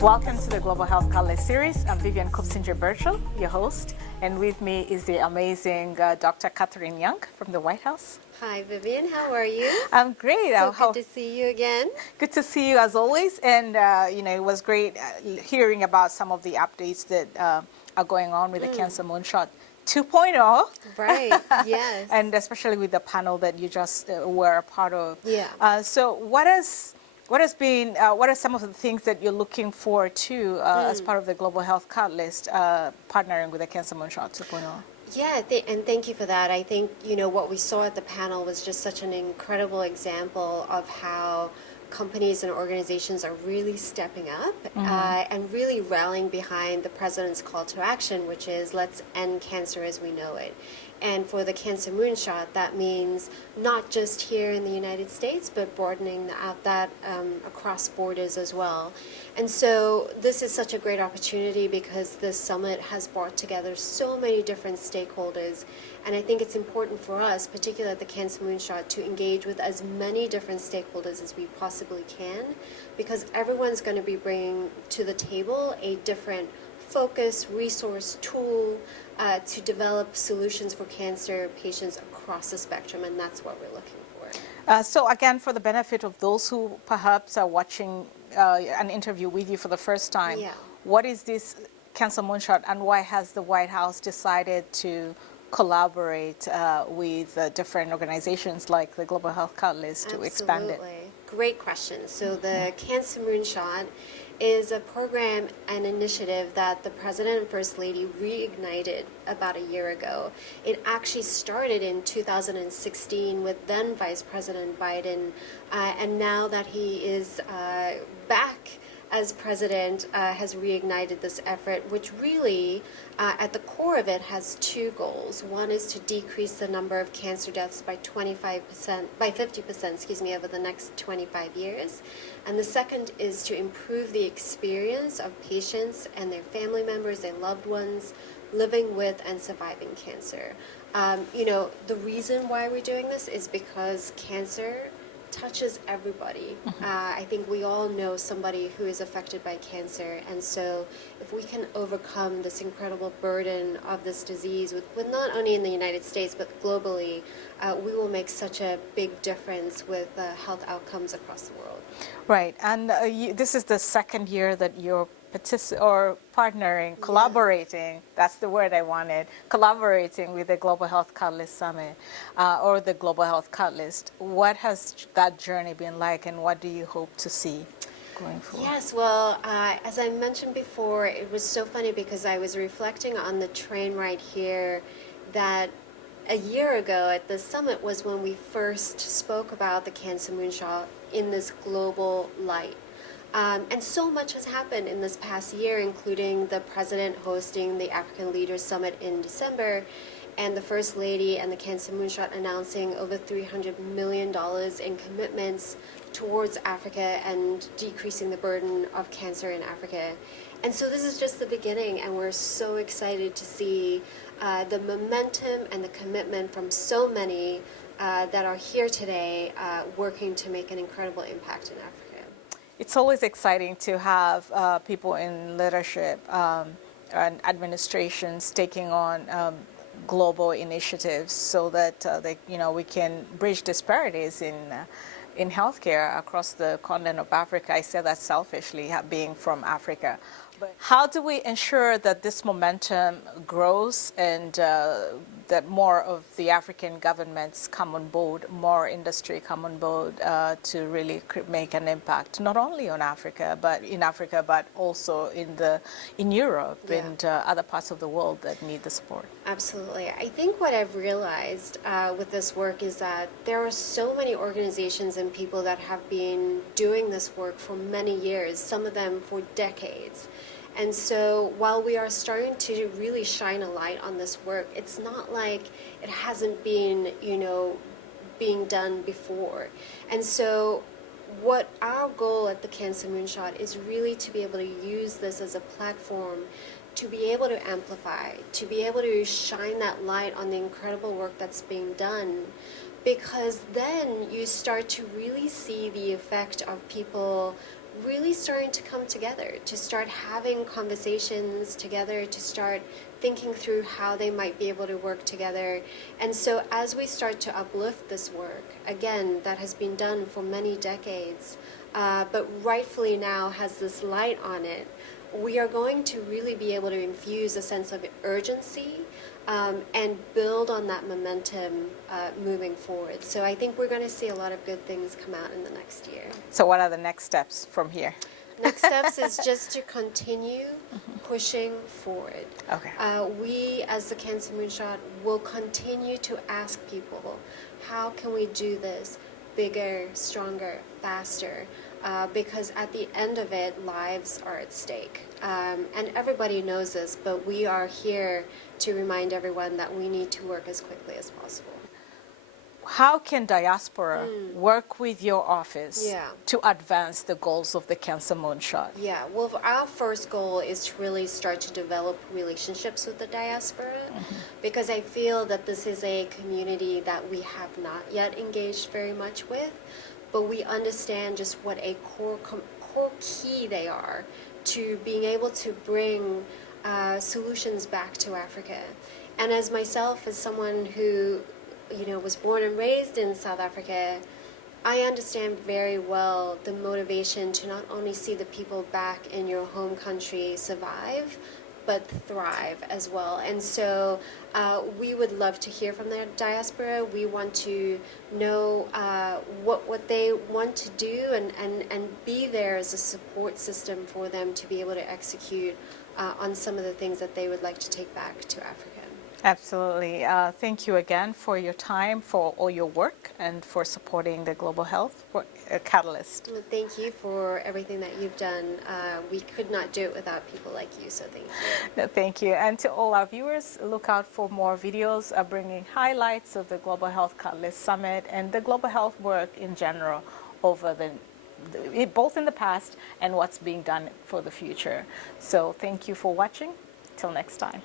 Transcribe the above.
Welcome to the Global Health Catalyst series. I'm Vivian Kopsinger-Birchall, your host, and with me is the amazing Dr. Catharine Young from the White House. Hi, Vivian. How are you? I'm great. So good to see you again. Good to see you as always, and it was great hearing about some of the updates that are going on with the Cancer Moonshot 2.0. Right. Yes. And especially with the panel that you just were a part of. Yeah. So what are some of the things that you're looking forward to as part of the Global Health Catalyst partnering with the Cancer Moonshot 2.0? Yeah, and thank you for that. I think, what we saw at the panel was just such an incredible example of how companies and organizations are really stepping up and really rallying behind the president's call to action, which is let's end cancer as we know it. And for the Cancer Moonshot, that means not just here in the United States, but broadening out that across borders as well. And so this is such a great opportunity because this summit has brought together so many different stakeholders. And I think it's important for us, particularly at the Cancer Moonshot, to engage with as many different stakeholders as we possibly can, because everyone's going to be bringing to the table a different focus, resource, tool to develop solutions for cancer patients across the spectrum, and that's what we're looking for. So again, for the benefit of those who perhaps are watching an interview with you for the first time, what is this Cancer Moonshot and why has the White House decided to collaborate with different organizations like the Global Health Catalyst to expand it? Great question. So the Cancer Moonshot is a program and initiative that the President and First Lady reignited about a year ago. It actually started in 2016 with then Vice President Biden, and now that he is back as president, has reignited this effort, which really, at the core of it, has two goals. One is to decrease the number of cancer deaths by 50%, over the next 25 years. And the second is to improve the experience of patients and their family members, their loved ones, living with and surviving cancer. The reason why we're doing this is because cancer touches everybody. I think we all know somebody who is affected by cancer, and so if we can overcome this incredible burden of this disease with not only in the United States but globally, we will make such a big difference with health outcomes across the world. Right, and this is the second year that you're partnering, collaborating, that's the word I wanted, collaborating with the Global Health Catalyst Summit or the Global Health Catalyst. What has that journey been like and what do you hope to see going forward? Yes, well, as I mentioned before, it was so funny because I was reflecting on the train ride here that a year ago at the summit was when we first spoke about the Cancer Moonshot in this global light. And so much has happened in this past year, including the president hosting the African Leaders Summit in December, and the First Lady and the Cancer Moonshot announcing over $300 million in commitments towards Africa and decreasing the burden of cancer in Africa. And so this is just the beginning, and we're so excited to see the momentum and the commitment from so many that are here today working to make an incredible impact in Africa. It's always exciting to have people in leadership and administrations taking on global initiatives so that we can bridge disparities in healthcare across the continent of Africa. I say that selfishly, being from Africa. But how do we ensure that this momentum grows and that more of the African governments come on board, more industry come on board to really make an impact, not only on Africa, but also in Europe and other parts of the world that need the support? Absolutely. I think what I've realized with this work is that there are so many organizations and people that have been doing this work for many years, some of them for decades. And so while we are starting to really shine a light on this work, it's not like it hasn't been, being done before. And so what our goal at the Cancer Moonshot is really to be able to use this as a platform to be able to amplify, to be able to shine that light on the incredible work that's being done, because then you start to really see the effect of people really starting to come together, to start having conversations together, to start thinking through how they might be able to work together. And so as we start to uplift this work, again, that has been done for many decades, but rightfully now has this light on it, we are going to really be able to infuse a sense of urgency and build on that momentum moving forward. So I think we're going to see a lot of good things come out in the next year. So what are the next steps from here? Next steps is just to continue pushing forward. Okay. We, as the Cancer Moonshot, will continue to ask people, how can we do this bigger, stronger, faster? Because at the end of it, lives are at stake. And everybody knows this, but we are here to remind everyone that we need to work as quickly as possible. How can diaspora work with your office Yeah. to advance the goals of the Cancer Moonshot? Yeah, well, our first goal is to really start to develop relationships with the diaspora, because I feel that this is a community that we have not yet engaged very much with, but we understand just what a core key they are to being able to bring solutions back to Africa. And as myself, as someone who was born and raised in South Africa, I understand very well the motivation to not only see the people back in your home country survive, but thrive as well. And so we would love to hear from the diaspora. We want to know what they want to do and be there as a support system for them to be able to execute on some of the things that they would like to take back to Africa. Absolutely. Thank you again for your time, for all your work, and for supporting the Global Health Catalyst. Well, thank you for everything that you've done. We could not do it without people like you, so thank you. No, thank you. And to all our viewers, look out for more videos bringing highlights of the Global Health Catalyst Summit and the global health work in general over both in the past and what's being done for the future. So thank you for watching. Till next time.